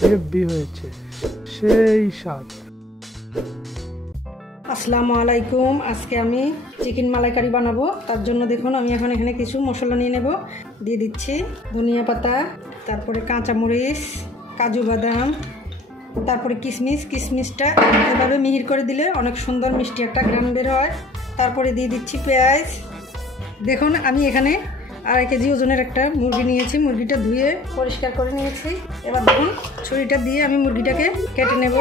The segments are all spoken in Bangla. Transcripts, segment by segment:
হেভি হয়েছে, সেই স্বাদ। আসসালামু আলাইকুম। আজকে আমি চিকেন মালাইকারি বানাবো। তার জন্য দেখুন আমি এখন এখানে কিছু মশলা নিয়ে নেব। দিয়ে দিচ্ছি ধনিয়া পাতা, তারপরে কাঁচামরিচ, কাজু বাদাম, তারপরে কিশমিশটা এভাবে মিহির করে দিলে অনেক সুন্দর মিষ্টি একটা ঘ্রাণ বের হয়। তারপরে দিয়ে দিচ্ছি পেঁয়াজ। দেখুন আমি এখানে 2.5 কেজি ওজনের একটা মুরগি নিয়েছি। মুরগিটা ধুয়ে পরিষ্কার করে নিয়েছি। এবার দেখুন ছুরিটা দিয়ে আমি মুরগিটাকে কেটে নেব।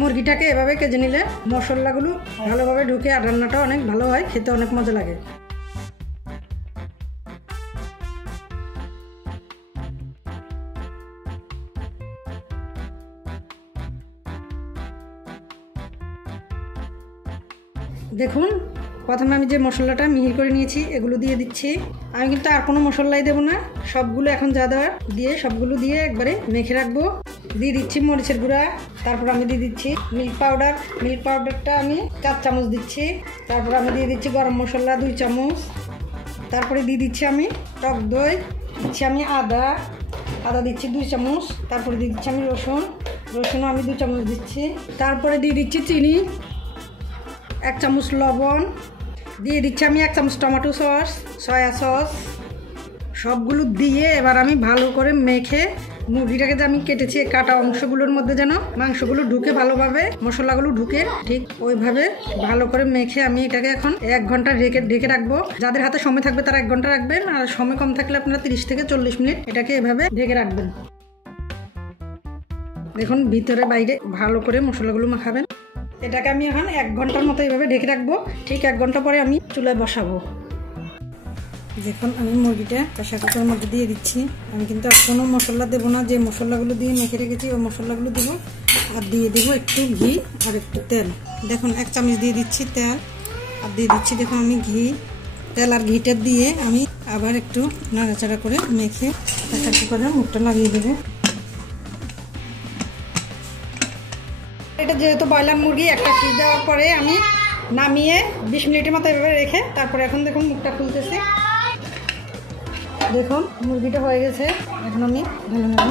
মুরগিটাকে এভাবে কেটে নিলে মশলাগুলো ভালোভাবে ঢুকে আর রান্নাটা অনেক ভালো হয়, খেতে অনেক মজা লাগে। দেখুন প্রথমে আমি যে মশলাটা মিহি করে নিয়েছি এগুলো দিয়ে দিচ্ছি। আমি কিন্তু আর কোনো মশলাই দেবো না, সবগুলো এখন যা দেওয়ার দিয়ে সবগুলো দিয়ে একবারে মেখে রাখবো। দিয়ে দিচ্ছি মরিচের গুঁড়া, তারপর আমি দিয়ে দিচ্ছি মিল্ক পাউডারটা আমি 4 চামচ দিচ্ছি। তারপর আমি দিয়ে দিচ্ছি গরম মশলা 2 চামচ। তারপরে দিয়ে দিচ্ছি আমি টক দই, দিচ্ছি আমি আদা দিচ্ছি 2 চামচ। তারপরে দিয়ে দিচ্ছি আমি রসুনও আমি 2 চামচ দিচ্ছি। তারপরে দিয়ে দিচ্ছি চিনি, 1 চামচ লবণ, দিয়ে দিচ্ছি আমি 1 চামচ টমেটো সস, সয়া সস। সবগুলো দিয়ে এবার আমি ভালো করে মেখে মুরগিটাকে যে আমি কেটেছি কাটা অংশগুলোর মধ্যে যেন মাংসগুলো ঢুকে ভালোভাবে, মশলাগুলো ঢুকে ঠিক ওইভাবে ভালো করে মেখে আমি এটাকে এখন 1 ঘন্টা ঢেকে রাখবো। যাদের হাতে সময় থাকবে তারা 1 ঘন্টা রাখবেন, আর সময় কম থাকলে আপনারা 30 থেকে 40 মিনিট এটাকে এভাবে ঢেকে রাখবেন। দেখুন ভিতরে বাইরে ভালো করে মশলাগুলো মাখাবেন। এটাকে আমি এখন 1 ঘন্টার মতো এইভাবে ঢেকে রাখবো। ঠিক 1 ঘন্টা পরে আমি চুলায় বসাবো। দেখুন আমি মুরগিটা প্রেসার কুকারের মধ্যে দিয়ে দিচ্ছি। আমি কিন্তু আর কোনো মশলা দেবো না, যে মশলাগুলো দিয়ে মেখে রেখেছি ওই মশলাগুলো দেবো, আর দিয়ে দেবো একটু ঘি আর একটু তেল। দেখুন 1 চামচ দিয়ে দিচ্ছি তেল, আর দিয়ে দিচ্ছি দেখুন আমি ঘি। তেল আর ঘিটা দিয়ে আমি আবার একটু নাড়াচাড়া করে মেখে প্রেসার কুকারের মুখটা লাগিয়ে দেবো। এটা যেহেতু ব্রয়লার মুরগি, একটা সিজ দেওয়ার পরে আমি নামিয়ে 20 মিনিটের মতো এভাবে রেখে তারপরে এখন দেখুন মুখটা খুলতেছি। দেখুন মুরগিটা হয়ে গেছে, এখন আমি ঢেলে নেব।